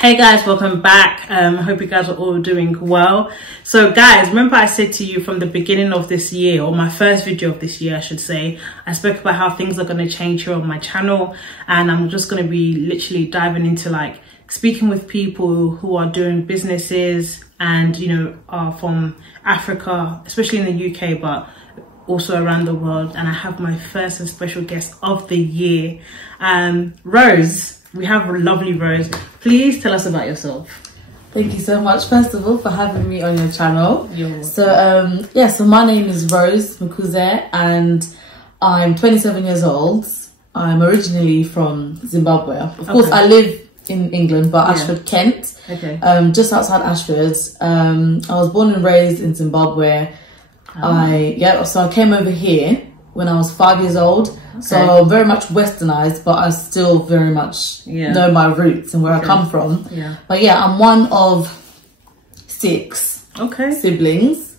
Hey guys, welcome back. I hope you guys are all doing well. So guys, remember I said to you from the beginning of this year, or my first video of this year I should say, I spoke about how things are going to change here on my channel, and I'm just going to be literally diving into like speaking with people who are doing businesses and are from Africa, especially in the UK, but also around the world. And I have my first and special guest of the year, Rose. We have a lovely Rose. Please tell us about yourself. Thank you so much, first of all, for having me on your channel. So my name is Rose Mukuze, and I'm 27 years old. I'm originally from Zimbabwe. Of course, I live in England, but Ashford, Kent. Okay. Just outside Ashford. I was born and raised in Zimbabwe. So I came over here when I was 5 years old. Okay. So very much westernized, but I still very much know my roots and where I come from. Yeah. But yeah, I'm one of 6 siblings.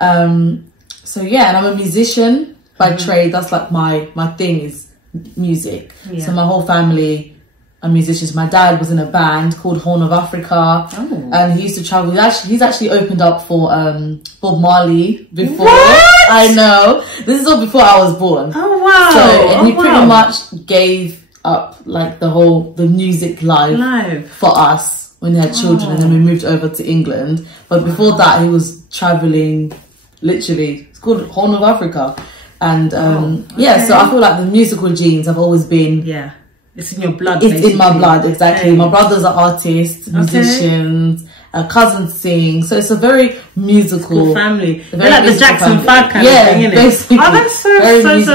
So yeah, and I'm a musician by trade. That's like my thing is music. Yeah. So my whole family are musicians. My dad was in a band called Horn of Africa, and he used to travel. He's actually opened up for Bob Marley before. What? I know. This is all before I was born. Oh wow! So he pretty much gave up like the music life for us when he had children, and then we moved over to England. But before that, he was traveling. Literally, it's called Horn of Africa, and so I feel like the musical genes have always been It's in your blood. It's in my blood, exactly. My brothers are artists, musicians, cousins sing. So it's a very musical family. They're like the Jackson 5 kind of thing, isn't it? Basically. Oh, that's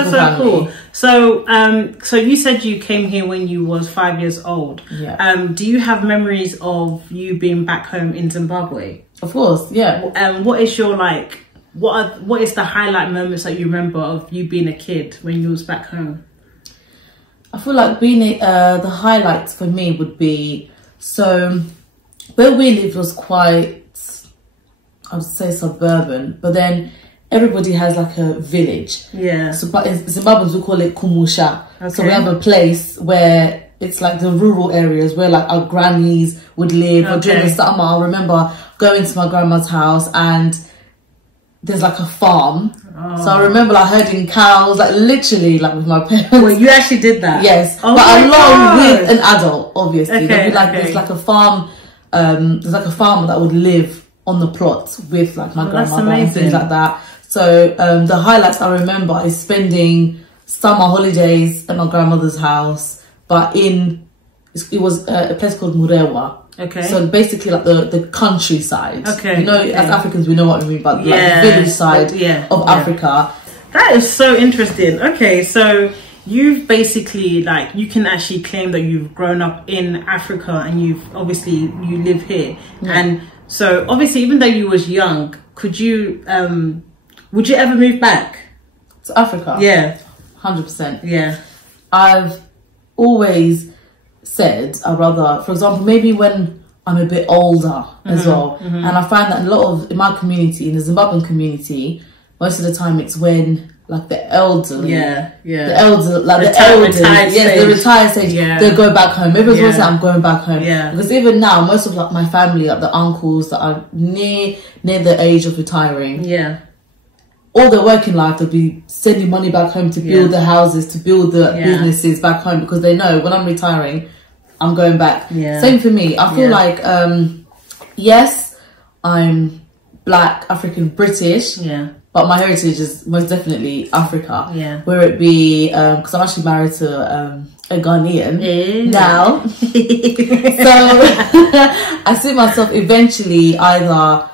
so cool. So you said you came here when you was 5 years old. Yeah. Do you have memories of you being back home in Zimbabwe? Of course, yeah. What is your what is the highlight moments that you remember of you being a kid when you was back home? I feel like being the highlights for me would be, so where we lived was quite, I would say, suburban, but then everybody has like a village. Yeah. So, but in Zimbabweans we call it Kumusha. Okay. So we have a place where it's like the rural areas where like our grannies would live. Or during the summer, I remember going to my grandma's house and there's like a farm. So I remember like herding cows, like literally like with my parents. Well, you actually did that? Yes. But along with an adult, obviously. There'd be like there's like a farm, there's like a farmer that would live on the plot with like my grandmother and things like that. So the highlights I remember is spending summer holidays at my grandmother's house, but it was a place called Murewa. Okay. So basically like the countryside. Okay. As Africans we know what we mean, but like the village side of Africa. That is so interesting. Okay, so you've basically you can actually claim that you've grown up in Africa and you live here. Yeah. And so obviously even though you was young, would you ever move back to Africa? Yeah. 100%. Yeah. I've always said I'd rather, for example, maybe when I'm a bit older as well, and I find that in my community, in the Zimbabwean community, most of the time it's when like the elderly, the retired stage, they go back home. Everyone's always like, I'm going back home, because even now most of like my family, like the uncles that are near the age of retiring, all their working life they'll be sending money back home to build the houses, to build the businesses back home, because they know when I'm retiring I'm going back. Same for me. I feel like yes, I'm Black, African, British, but my heritage is most definitely Africa. Where it be because I'm actually married to a Ghanaian now. So I see myself eventually either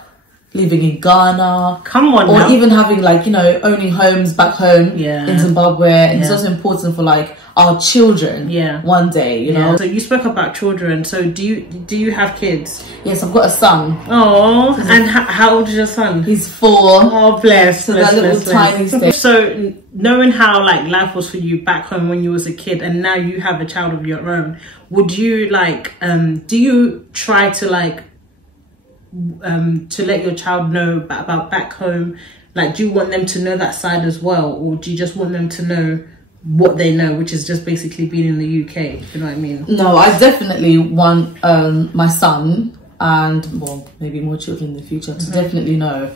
living in Ghana, or even having owning homes back home in Zimbabwe. And it's also important for like our children one day, know. So you spoke about children. So do you have kids? Yes, I've got a son. Oh, and how old is your son? He's 4. Oh, bless. So that little tiny stage. So knowing how life was for you back home when you was a kid, and now you have a child of your own, would you do you try to let your child know about back home? Do you want them to know that side as well, or do you just want them to know what they know, which is just basically being in the UK, if you know what I mean. No, I definitely want my son and, well, maybe more children in the future to definitely know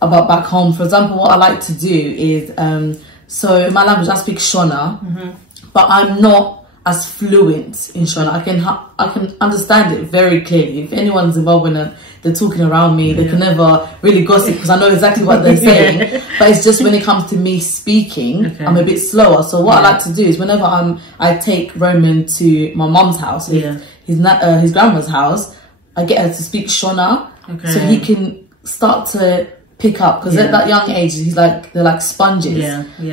about back home. For example, what I like to do is, so in my language I speak Shona, but I'm not as fluent in Shona. I can understand it very clearly. If anyone's Zimbabwean and they're talking around me, they can never really gossip because I know exactly what they're saying. But it's just when it comes to me speaking, I'm a bit slower. So what I like to do is whenever I take Roman to my mum's house, his grandma's house, I get her to speak Shona, so he can start to pick up, because at that young age they're like sponges.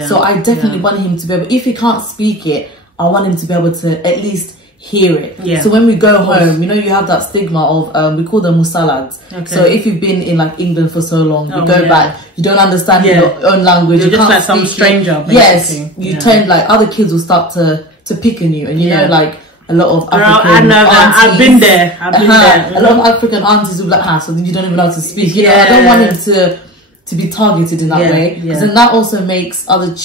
So I definitely want him to be able, if he can't speak it, I want him to be able to at least hear it. So when we go home, you know, you have that stigma of we call them musalads. So if you've been in like England for so long, you go back, you don't understand your own language, you're you just can't like some stranger basically. Yes, you turn, like other kids will start to pick on you, and you know, like a lot of African I know that. aunties, I've been there. A lot of African aunties will be like, so you don't even know how to speak. You know, I don't want him to be targeted in that way, because then that also makes other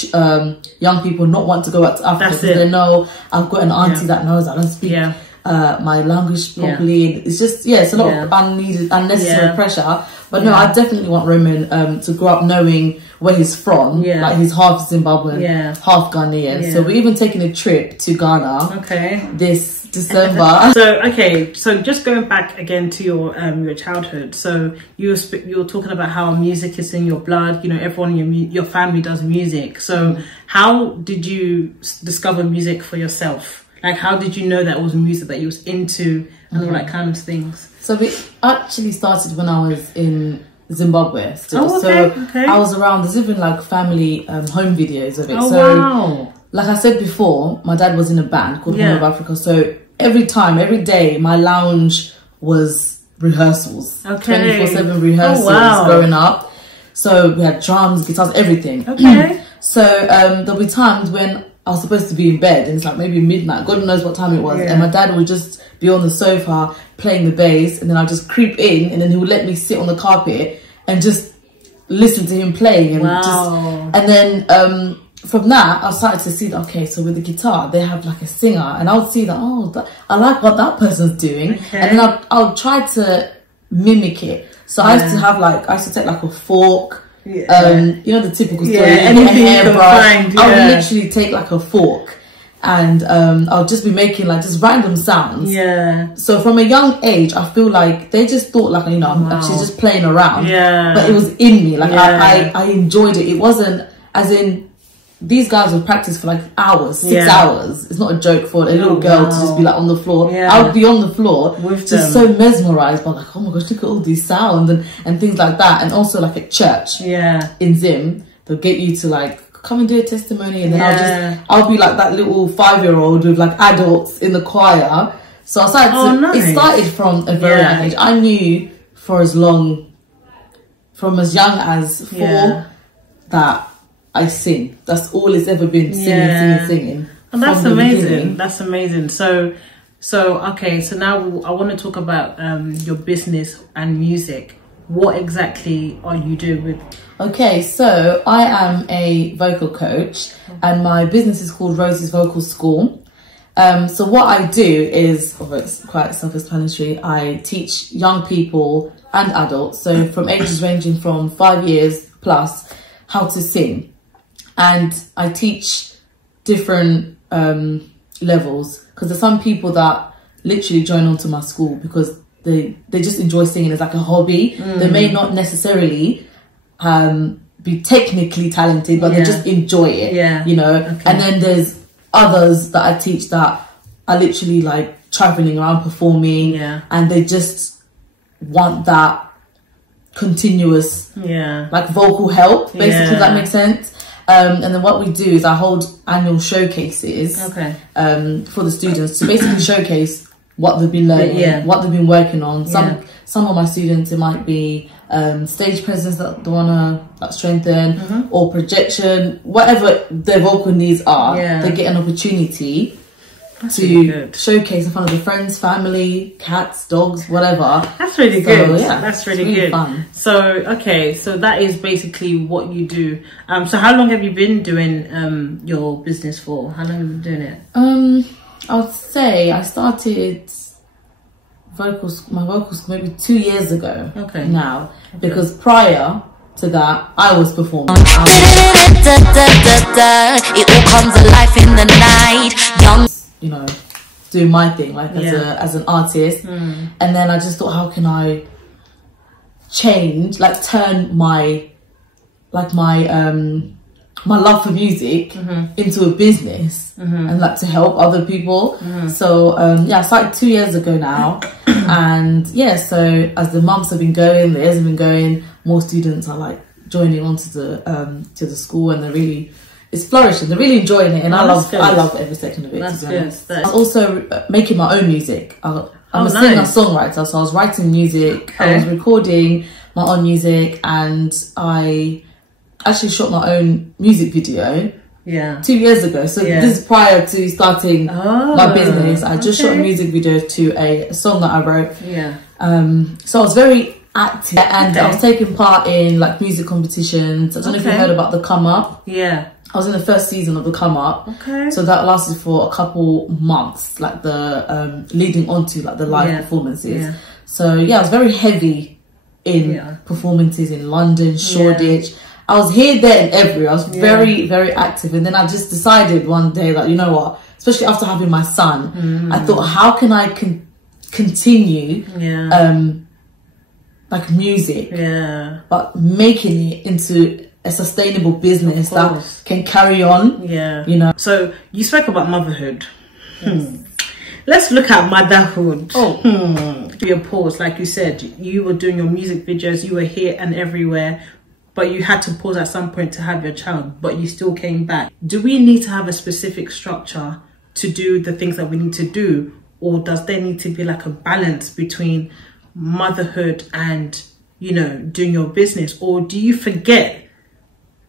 young people not want to go back to Africa, because they know I've got an auntie that knows I don't speak my language properly. It's just it's a lot of unnecessary pressure. But no, I definitely want Roman to grow up knowing where he's from. Like he's half Zimbabwean, half Ghanaian. So we're even taking a trip to Ghana this December. So just going back again to your childhood. So you were talking about how music is in your blood. You know, everyone in your family does music. So how did you discover music for yourself? Like, how did you know that it was music that you was into and all that kind of things? So it actually started when I was in Zimbabwe still. So I was around, there's even like family home videos of it. Like I said before, my dad was in a band called Horn of Africa. So every day, my lounge was rehearsals. 24/7 rehearsals growing up. So we had drums, guitars, everything. So there'll be times when I was supposed to be in bed and it's like maybe midnight, God knows what time it was, and my dad would just be on the sofa playing the bass, and then I'd just creep in, and then he would let me sit on the carpet and just listen to him playing, and and then from that I started to see that, okay, so with the guitar they have like a singer, and I would see that, I like what that person's doing, and then I'll try to mimic it. So I used to take like a fork, you know, the typical story, anything you can find. I would literally take like a fork, and I'll just be making like just random sounds. So from a young age, I feel like they just thought like, you know, I'm actually just playing around. But it was in me. Like I enjoyed it. It wasn't as in, these guys would practice for like hours, 6 hours. It's not a joke for a little girl to just be like on the floor. I would be on the floor with just so mesmerized by like, oh my gosh, look at all these sounds and things like that. And also like at church in Zim, they'll get you to like come and do a testimony, and then I'll be like that little 5-year-old with like adults in the choir. So I started it started from a very young age. I knew from as young as 4 that I sing. That's all it's ever been, singing. And that's amazing. That's amazing. So okay, so now I want to talk about your business and music. What exactly are you doing with? Okay, so I am a vocal coach, and my business is called Rosie's Vocal School. So what I do is, it's quite self-explanatory, I teach young people and adults, so from ages ranging from 5 years plus, how to sing. And I teach different levels, because there's some people that literally join onto my school because they just enjoy singing as like a hobby. They may not necessarily be technically talented, but they just enjoy it, you know. And then there's others that I teach that are literally like traveling around performing, and they just want that continuous like vocal help, basically, if that makes sense. And then what we do is I hold annual showcases for the students to basically showcase what they've been learning, what they've been working on. Some of my students, it might be stage presence that they want to strengthen, or projection, whatever their vocal needs are. They get an opportunity to showcase in front of the friends, family, cats, dogs, whatever. That's really good. Yeah, that's really good. Fun. So okay, so that is basically what you do. So how long have you been doing your business for? How long have you been doing it? I'd say I started my vocals maybe 2 years ago. Okay. Now, because prior to that, I was performing. It all comes alive in the night. Young, you know, doing my thing, like as an artist. And then I just thought, how can I change, like turn my love for music into a business and like to help other people. So yeah, I started 2 years ago now. And yeah, so as the months have been going, the years have been going, more students are like joining onto the school, and it's flourishing. They're really enjoying it, and I love every second of it. That's to be honest. I was also making my own music. I'm a singer-songwriter, so I was writing music. I was recording my own music, and I actually shot my own music video 2 years ago. So this is prior to starting my business. I just shot a music video to a song that I wrote. So I was very active, and I was taking part in like music competitions. I don't know if you heard about the Come Up. I was in the first season of the Come Up. So that lasted for a couple months, like the leading on to like the live performances. So yeah, I was very heavy in performances in London, Shoreditch. I was here, there, and everywhere. I was very, very active. And then I just decided one day that, you know what, especially after having my son, I thought, how can I continue like music, but making it into a sustainable business that can carry on, you know. So you spoke about motherhood. Let's look at motherhood. Be a pause, like you said, you were doing your music videos, you were here and everywhere, but you had to pause at some point to have your child, but you still came back. Do we need to have a specific structure to do the things that we need to do, or does there need to be like a balance between motherhood and, you know, doing your business? Or do you forget,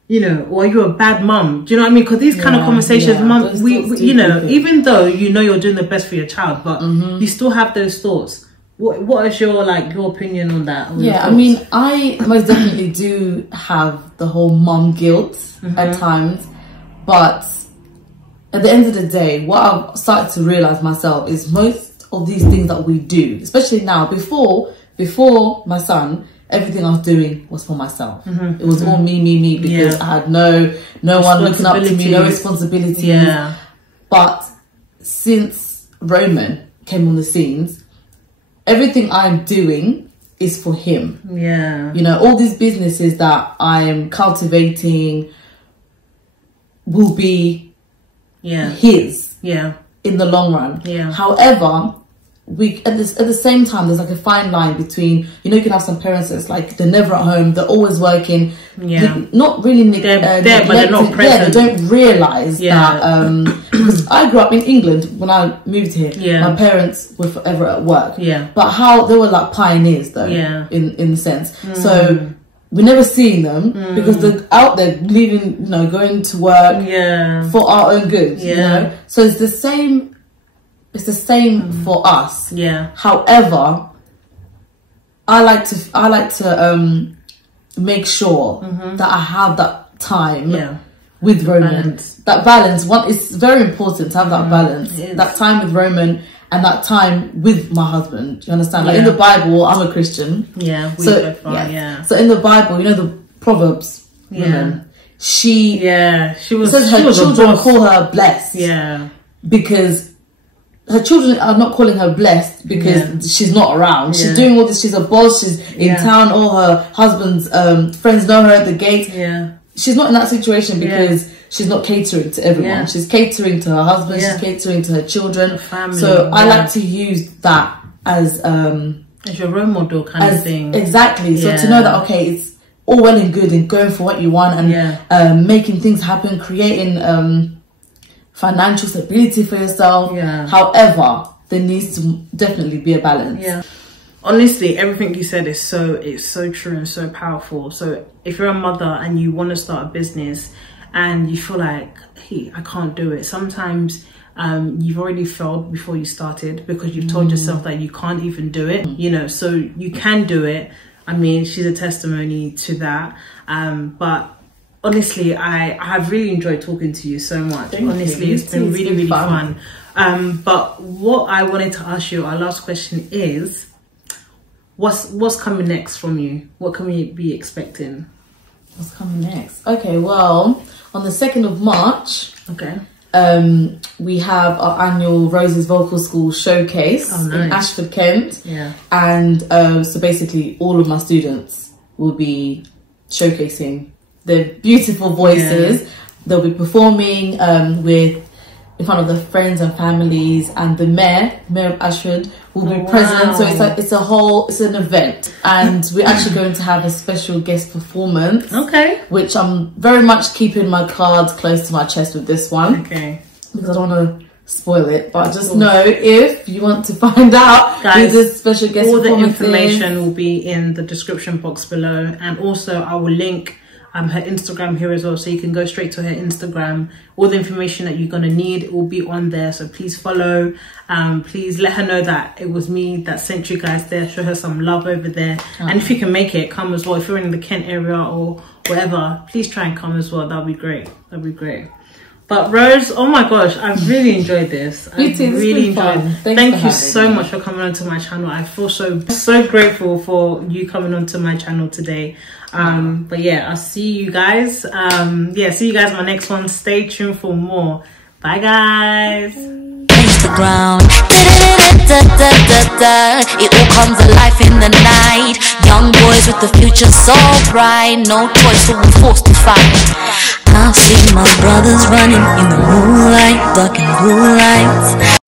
you know, or are you a bad mum? Do you know what I mean? Because these kind of conversations, mum, we you know, even though you know you're doing the best for your child, but you still have those thoughts. What is your opinion on that? I mean, I most definitely do have the whole mum guilt at times, but at the end of the day, what I've started to realize myself is most of these things that we do, especially now, before my son, everything I was doing was for myself. It was all me, because I had no one looking up to me, no responsibility. But since Roman came on the scenes, everything I'm doing is for him. You know, all these businesses that I'm cultivating will be his in the long run. However, we at the same time, there's like a fine line between, you know, you can have some parents that's like they're never at home, they're always working, not really they're there, but they're not present. They don't realize that because I grew up in England. When I moved here, my parents were forever at work, but how they were like pioneers though, in the sense. So we're never seeing them because they're out there leaving, you know, going to work for our own good, you know. So it's the same for us. However, I like to make sure that I have that time with Roman. That balance. It's very important to have that balance. That time with Roman and that time with my husband. You understand? Like in the Bible, I'm a Christian. So in the Bible, you know the Proverbs woman. She was. Says her children call her blessed. Because her children are not calling her blessed because she's not around. She's doing all this. She's a boss. She's in town. All her husband's friends know her at the gate. She's not in that situation because she's not catering to everyone. She's catering to her husband. She's catering to her children. Family, so I like to use that as your role model kind of thing. Exactly. So to know that, okay, it's all well and good and going for what you want and making things happen, creating financial stability for yourself. However, there needs to definitely be a balance. Honestly, everything you said is so true and so powerful. So if you're a mother and you want to start a business and you feel like, hey, I can't do it, sometimes you've already failed before you started, because you've told yourself that you can't even do it, you know, so you can do it. I mean, she's a testimony to that. But honestly, I have really enjoyed talking to you so much. Honestly, it's been really fun. But what I wanted to ask you, our last question is, what's coming next from you? What can we be expecting? What's coming next? Okay, well, on the 2nd of March, we have our annual Roses Vocal School showcase in Ashford, Kent. And so basically all of my students will be showcasing their beautiful voices. They'll be performing in front of their friends and families, and the mayor of Ashford will be present. So it's an event, and we're actually going to have a special guest performance. Which I'm very much keeping my cards close to my chest with this one. Because I don't want to spoil it, but just know, if you want to find out, guys, who this special guest all the information will be in the description box below, and also I will link her Instagram here as well, so you can go straight to her Instagram. All the information that you're gonna need will be on there, so please follow. Please let her know that it was me that sent you guys there. Show her some love over there. And if you can make it, come as well. If you're in the Kent area or whatever, please try and come as well. That'll be great. That'll be great. But Rose, oh my gosh, I've really enjoyed this. You too, really enjoyed it. Thank you so much for coming onto my channel. I feel so grateful for you coming onto my channel today. But yeah, I'll see you guys. See you guys in my next one. Stay tuned for more. Bye guys. The ground. It all comes alive in the night. Young boys with the future so bright. No choice, so we're forced to fight. I've seen my brothers running in the moonlight, dark and blue lights.